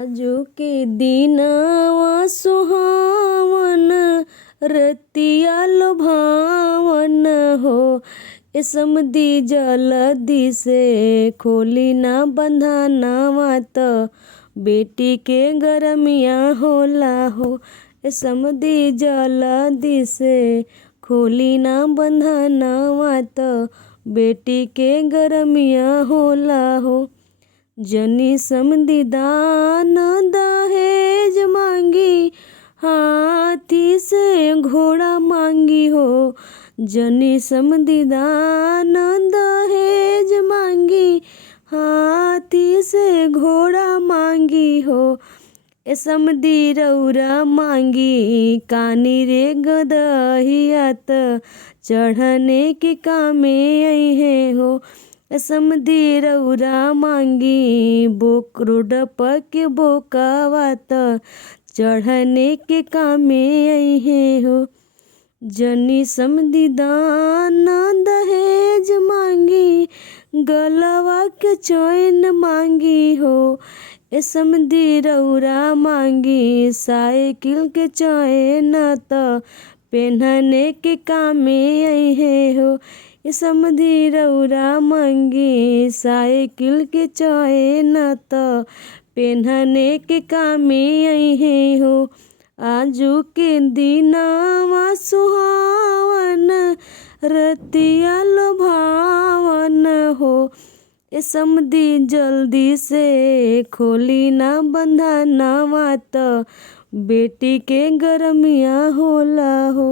आजो के दिनवा सुहावन रतिया लुभावन हो। ए समधी जल्दी से खोली ना बंधनवा त बेटी के गरमिया होला हो। ए समधी जल्दी से खोली ना बंधनवा त बेटी के गरमिया होला हो। जनी समधी दान दहेज मांगी हाथी से घोड़ा मांगी हो। जनी समधी दान दहेज मांगी हाथी से घोड़ा मांगी हो। ए समधी रौरा मांगी कानी रे गदहिया त चढ़ने के कामे अइहे हो। समधी रौरा मांगी रोडप के बोकावा त चढ़ने के कामे अइहे हो। जनी समधी दान दहेज मांगी गलवा के चैन मांगी हो। ए समधी रौरा मांगी साइकिल के चैन त पेन्हने के कामे अइहे हो। ए समधी रौरा मांगी साइकिल के चैन त पेन्हने के कामे अइहे हो। आजू के दिनवा सुहावन रतिया लुभावन हो। ए समधी जल्दी से खोली ना बंधनवा त बेटी के गरमिया होला हो।